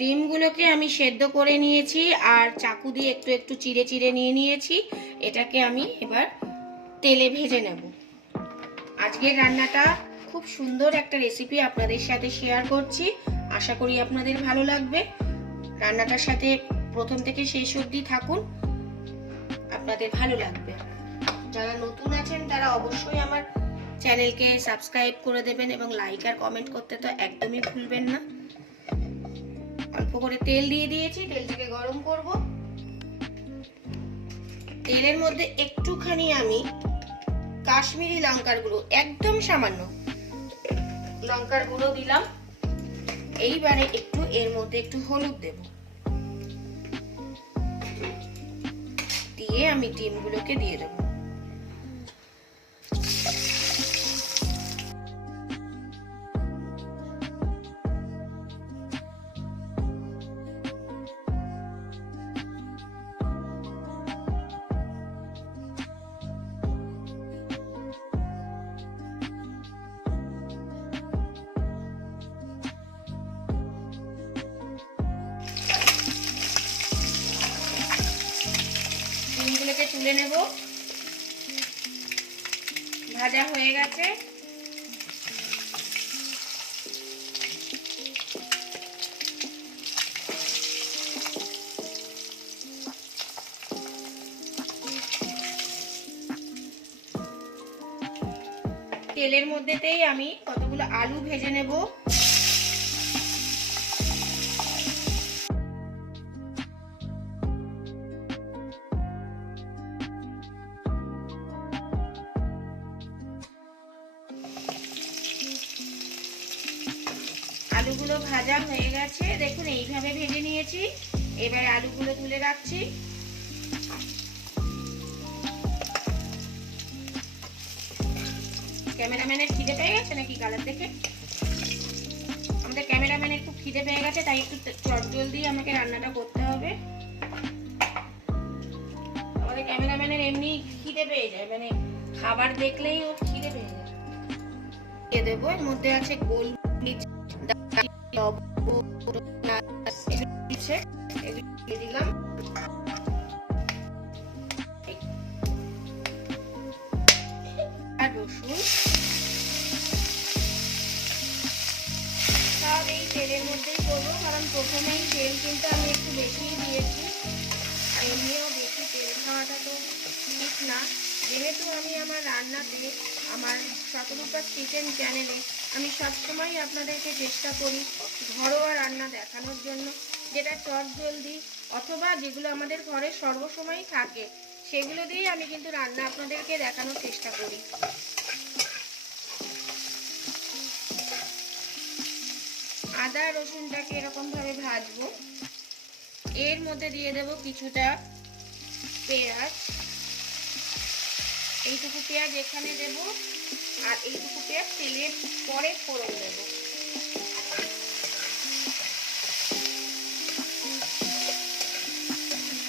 ডিমগুলোকে আমি সেদ্ধ করে নিয়েছি আর চাকু দিয়ে একটু একটু চিড়ে চিড়ে নিয়ে নিয়েছি। এটাকে আমি এবার তেলে ভেজে নেব। আজকের রান্নাটা খুব সুন্দর একটা রেসিপি আপনাদের সাথে শেয়ার করছি, আশা করি আপনাদের ভালো লাগবে। রান্নাটার সাথে প্রথম থেকে শেষ অবধি থাকুন, আপনাদের ভালো লাগবে। যারা নতুন আছেন তারা অবশ্যই আমার চ্যানেলকে সাবস্ক্রাইব করে দেবেন এবং লাইক আর কমেন্ট করতে তো একদমই ভুলবেন না। অল্প করে তেল দিয়ে দিয়েছি, তেলটাকে গরম করব। তেলের মধ্যে একটুখানি আমি কাশ্মীরি লঙ্কার গুঁড়ো, একদম সামান্য লঙ্কার গুঁড়ো দিলাম। এইবারে একটু এর মধ্যে একটু হলুদ দেব, দিয়ে আমি ডিমগুলোকে দিয়ে দেবো। ডিমগুলোকে তুলে নেব, ভাজা হয়ে গেছে। তেলের মধ্যেতেই আমি কতগুলো আলু ভেজে নেব। আলুগুলো ভাজা হয়ে গেছে, দেখুন এইভাবে ভেজে নিয়েছি। এবারে আলুগুলো তুলে রাখছি। ক্যামেরাম্যানের খিদে পেয়ে গেছে নাকি কালার দেখে? আমাদের ক্যামেরাম্যানের খুব খিদে পেয়ে গেছে, তাই একটু জলদি আমাকে রান্নাটা করতে হবে। আমাদের ক্যামেরাম্যানের এমনি খিদে পেয়ে যায়, মানে খাবার দেখলেই ওর খিদে পেয়ে যায়। দিয়ে দেবো, এর মধ্যে আছে গোলমরিচ, দিয়ে দিলাম। আর রসুন সব এই তেলের মধ্যেই করবো, কারণ প্রথমেই তেল কিন্তু আমি একটু বেশিই দিয়েছি। আর এমনিও বেশি তেল খাওয়াটা তো ঠিক না। যেহেতু আমি আমার রান্নাতে, আমার শতরূপা কিচেন চ্যানেলে আমি সবসময় আপনাদেরকে চেষ্টা করি ঘরোয়া রান্না দেখানোর জন্য, যেটা চটজলদি অথবা যেগুলো আমাদের ঘরে সর্বসময় থাকে সেগুলো দিয়েই আমি কিন্তু রান্না আপনাদেরকে দেখানোর চেষ্টা করি। আদা রসুনটাকে এরকম ভাবে ভাজবো। এর মধ্যে দিয়ে দেব কিছুটা পেঁয়াজ। এইটুকু পেঁয়াজ এখানে দেব, আর এইটুকু পেঁয়াজ তেলে পরে ফোড়ন দেব।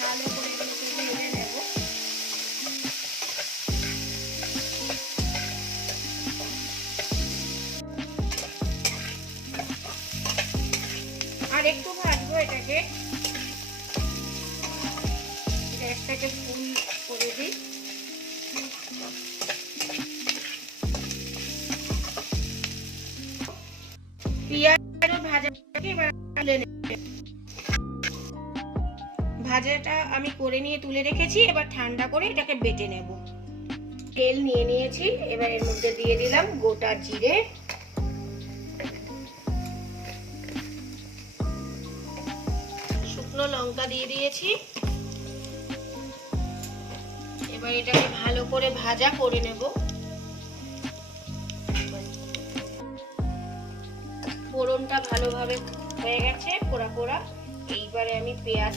ভালো করে এগুলোকে ভেজে নেব। আর একটু ভাজবো এটাকে, গ্যাসটাকে ফুল করে দিই। ভাজাটা আমি করে নিয়ে তুলে রেখেছি, এবার ঠান্ডা করে এটাকে বেটে নেব। তেল নিয়ে নিয়েছি, এবার এর মধ্যে দিয়ে দিলাম গোটা জিরে, শুকনো লঙ্কা দিয়ে দিয়েছি। এবার এটাকে ভালো করে ভাজা করে নেব। ফোড়নটা ভালোভাবে হয়ে গেছে, পোড়া পোড়া। এইবারে আমি পেঁয়াজ,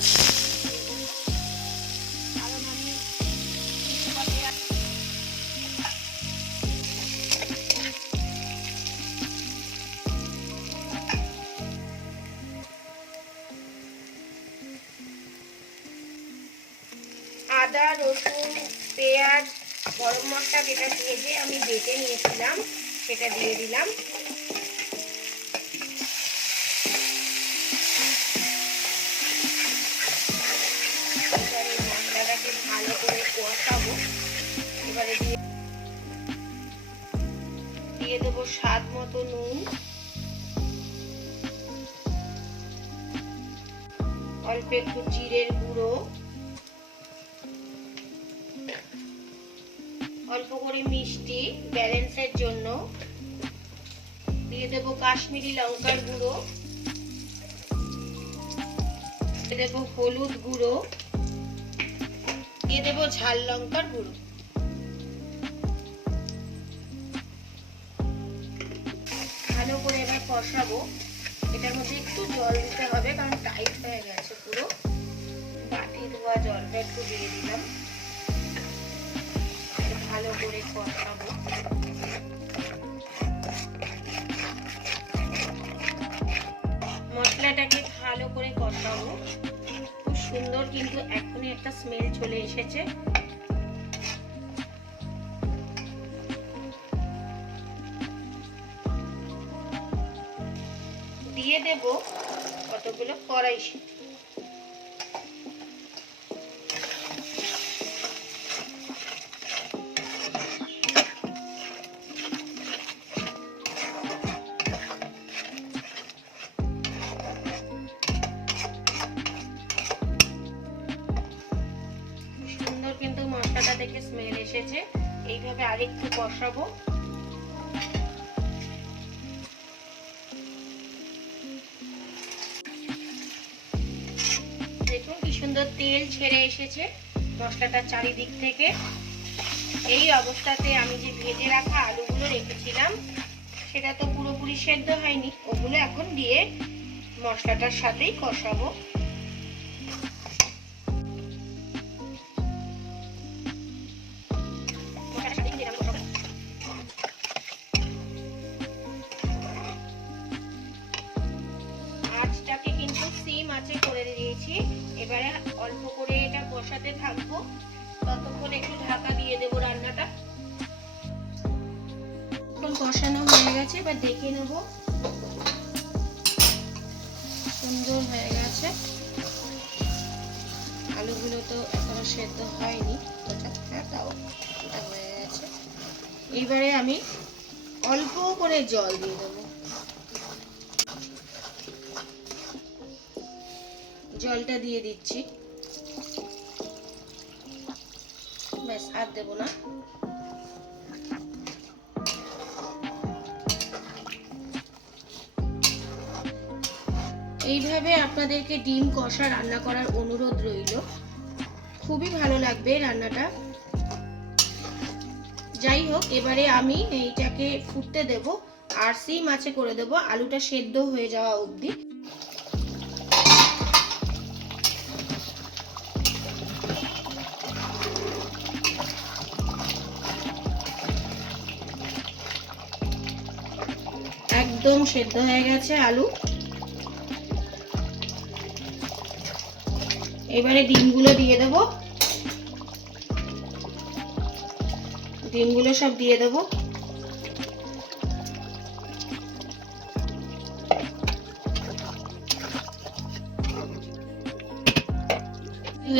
আদা রসুন পেঁয়াজ গরম মশলা যেটা ভেজে আমি বেটে নিয়েছিলাম সেটা দিয়ে দিলাম। দিয়ে দেবো স্বাদ মতো নুন, অল্প একটু জিরের গুঁড়ো, অল্প করে মিষ্টি ব্যালেন্সের জন্য, দিয়ে দেবো কাশ্মীরি লঙ্কার গুঁড়ো, দিয়ে দেবো হলুদ গুঁড়ো, দিয়ে দেবো ঝাল লঙ্কার গুঁড়ো। ভালো করে এবার কষাবো। এটার মধ্যে একটু জল দিতে হবে কারণ টাইট হয়ে গেছে পুরো। বাটি ধোয়া জলটা একটু দিয়ে দিলাম, ভালো করে কষাবো। মশলাটাকে ভালো করে কষাবো। খুব সুন্দর কিন্তু এখনই একটা স্মেল চলে এসেছে। দিয়ে দেব কতগুলো কড়াইশুঁটি। সুন্দর কিন্তু মশলাটা থেকে স্মেল এসেছে। এইভাবে আরেকটু কষাবো। দেখুন কি সুন্দর তেল ছেড়ে এসেছে মশলাটার চারিদিক থেকে। এই অবস্থাতে আমি যে ভেজে রাখা আলুগুলো রেখেছিলাম সেটা তো পুরোপুরি সেদ্ধ হয়নি, ওগুলো এখন দিয়ে মশলাটার সাথেই কষাবো। আঁচটাকে কিন্তু সিম আঁচে করে দিয়েছি। এবারে অল্প করে এটা কষাতে থাকবো, ততক্ষণ একটু ঢাকা দিয়ে দেবো রান্নাটা। এখন কষানো হয়ে গেছে, এবার দেখে নেব। সুন্দর হয়ে গেছে। আলুগুলো তো এখনো সেদ্ধ হয়নি, তাও হয়ে গেছে। এইবারে আমি অল্প করে জল দিয়ে দেবো। জলটা দিয়ে দিচ্ছি, ব্যাস আর দেবো না। এইভাবে আপনাদেরকে ডিম কষা রান্না করার অনুরোধ রইল। খুবই ভালো লাগবে রান্নাটা। যাই হোক, এবারে আমি এইটাকে ফুটতে দেব আর সিম আঁচে করে দেব আলুটা সেদ্ধ হয়ে যাওয়া অবধি। একদম সেদ্ধ হয়ে গেছে আলু। এবারে ডিমগুলো দিয়ে দেবো। ডিমগুলো সব দিয়ে দেবো।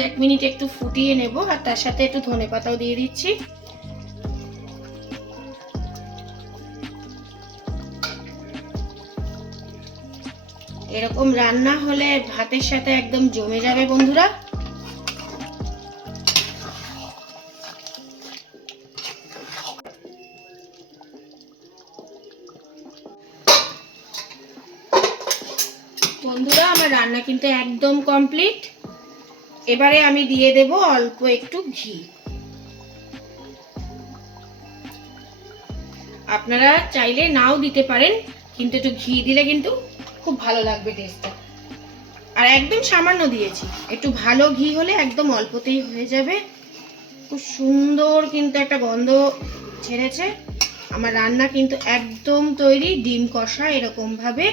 1 মিনিট একটু ফুটিয়ে নেব আর তার সাথে একটু ধনেপাতাও দিয়ে দিচ্ছি। এরকম রান্না হলে ভাতের সাথে একদম জমে যাবে বন্ধুরা। বন্ধুরা আমার রান্না কিন্তু একদম কমপ্লিট। এবারে আমি দিয়ে দেব অল্প একটু ঘি। আপনারা চাইলে নাও দিতে পারেন, কিন্তু একটু ঘি দিলে কিন্তু খুব ভালো লাগবে টেস্টটা। আর একদম সামান্য দিয়েছি, একটু ভালো ঘি হলে একদম অল্পতেই হয়ে যাবে। খুব সুন্দর কিন্তু একটা গন্ধ ছেড়েছে। আমার রান্না কিন্তু একদম তৈরি। ডিম কষা এরকম ভাবে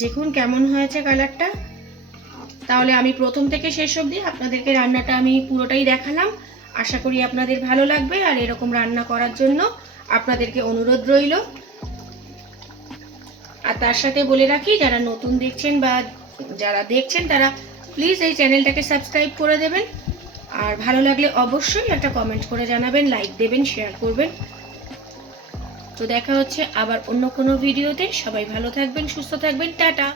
দেখুন কেমন হয়েছে কালারটা। তাহলে আমি প্রথম থেকে শেষ অবধি আপনাদেরকে রান্নাটা আমি পুরোটাই দেখালাম। আশা করি আপনাদের ভালো লাগবে। আর এরকম রান্না করার জন্য আপনাদেরকে অনুরোধ রইল। আর তার সাথে বলে রাখি, যারা নতুন দেখছেন বা যারা দেখছেন তারা প্লিজ এই চ্যানেলটাকে সাবস্ক্রাইব করে দেবেন। আর ভালো লাগলে অবশ্যই একটা কমেন্ট করে জানাবেন, লাইক দেবেন, শেয়ার করবেন। তো দেখা হচ্ছে আবার অন্য কোনো ভিডিওতে। সবাই ভালো থাকবেন, সুস্থ থাকবেন, টাটা।